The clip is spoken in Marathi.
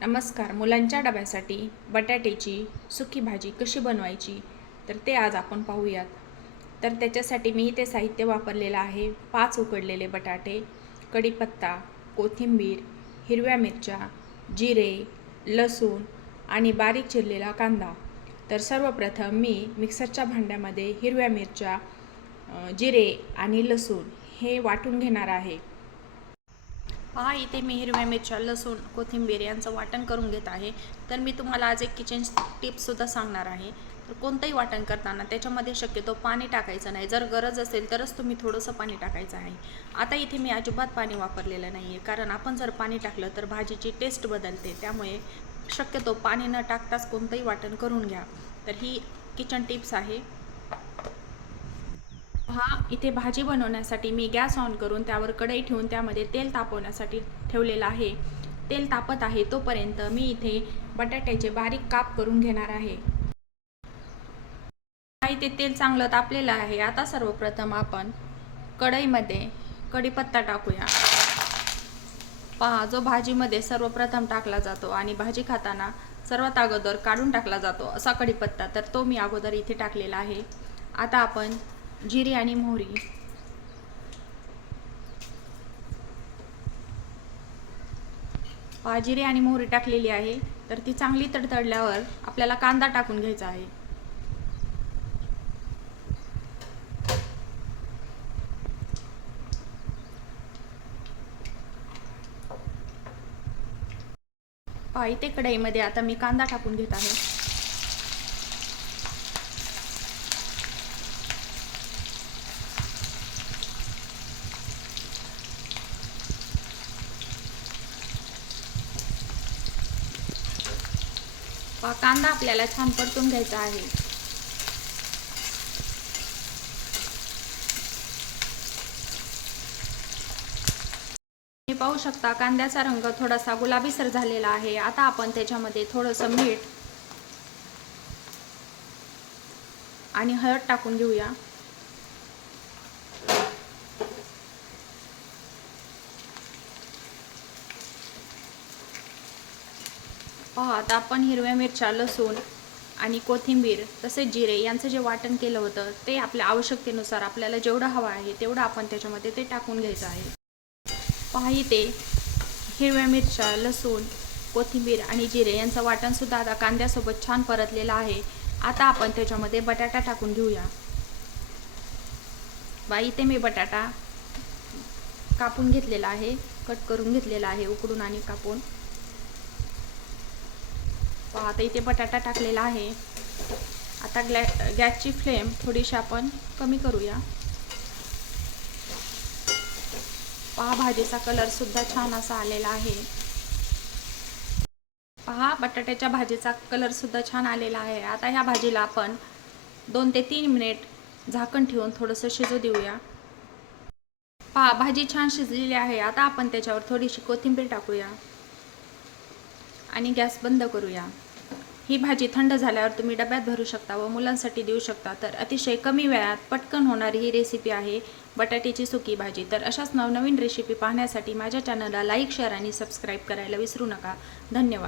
नमस्कार मुलांच्या डब्यासाठी बटाट्याची सुकी भाजी कशी बनवायची तर ते आज आपण पाहूयात. तर त्याच्यासाठी मी इथे साहित्य वापरलेलं आहे. पाच उकडलेले बटाटे कढीपत्ता कोथिंबीर हिरव्या मिरच्या जिरे लसूण आणि बारीक चिरलेला कांदा. तर सर्वप्रथम मी मिक्सरच्या भांड्यामध्ये हिरव्या मिरच्या जिरे आणि लसूण हे वाटून घेणार आहे. पहा इथे मी हिरव्या मिरच्या लसूण कोथिंबीर यांचं वाटण करून घेत आहे. तर मी तुम्हाला आज एक किचन टिप्ससुद्धा सांगणार आहे. तर कोणतंही वाटण करताना त्याच्यामध्ये शक्यतो पाणी टाकायचं नाही. जर गरज असेल तरच तुम्ही थोडंसं पाणी टाकायचं आहे. आता इथे मी अजिबात पाणी वापरलेलं नाही आहे कारण आपण जर पाणी टाकलं तर भाजीची टेस्ट बदलते. त्यामुळे शक्यतो पाणी न टाकताच कोणतंही वाटण करून घ्या. तर ही किचन टिप्स आहे. हा इथे भाजी बनवण्यासाठी मी गॅस ऑन करून त्यावर कढई ठेवून त्यामध्ये तेल तापवण्यासाठी ठेवलेलं आहे. तेल तापत आहे तोपर्यंत मी इथे बटाट्याचे बारीक काप करून घेणार आहे. हा इथे तेल चांगलं तापलेलं आहे. आता सर्वप्रथम आपण कढईमध्ये कढीपत्ता टाकूया. पहा जो भाजीमध्ये सर्वप्रथम टाकला जातो आणि भाजी खाताना सर्वात अगोदर काढून टाकला जातो असा कढीपत्ता तर तो मी अगोदर इथे टाकलेला आहे. आता आपण जिरी आणि मोहरी. पहा, जिरे आणि मोहरी टाकलेली आहे तर ती चांगली तडतडल्यावर आपल्याला कांदा टाकून घ्यायचा आहे. पाहिते इथे कढईमध्ये आता मी कांदा टाकून घेत आहे. कांदा आपल्याला छान परतून घ्यायचा आहे. तुम्ही पाहू शकता कांद्याचा रंग थोडासा गुलाबीसर झालेला आहे. आता आपण त्याच्यामध्ये थोडंसं मीठ आणि हळद टाकून घेऊया. पहा आता आपण हिरव्या मिरच्या लसूण आणि कोथिंबीर तसेच जिरे यांचं जे वाटण केलं होतं ते आपल्या आवश्यकतेनुसार आपल्याला जेवढं हवं आहे तेवढं आपण त्याच्यामध्ये ते टाकून घ्यायचं आहे. पहा इथे हिरव्या मिरच्या लसूण कोथिंबीर आणि जिरे यांचं वाटणसुद्धा आता कांद्यासोबत छान परतलेलं आहे. आता आपण त्याच्यामध्ये बटाटा टाकून घेऊया. बा इथे मी बटाटा कापून घेतलेला आहे कट करून घेतलेला आहे उकडून आणि कापून. आता इथे बटाटा टाकलेला आहे. आता ग्लॅ गॅसची फ्लेम थोडीशी आपण कमी करूया. पहा भाजीचा कलर सुद्धा छान असा आलेला आहे. पहा बटाट्याच्या भाजीचा कलर सुद्धा छान आलेला आहे. आता ह्या भाजीला आपण दोन ते तीन मिनिट झाकण ठेवून थोडंसं शिजू देऊया. पहा भाजी छान शिजलेली आहे. आता आपण त्याच्यावर थोडीशी कोथिंबीर टाकूया. आणि गॅस बंद करूया. ही भाजी थंड झाल्यावर तुम्ही डब्यात भरू शकता व मुलांसाठी देऊ शकता. तर अतिशय कमी वेळात पटकन होणारी ही रेसिपी आहे बटाट्याची सुकी भाजी. तर अशाच नवनवीन रेसिपी पाहण्यासाठी माझ्या चॅनलला लाईक शेअर आणि सबस्क्राईब करायला विसरू नका. धन्यवाद.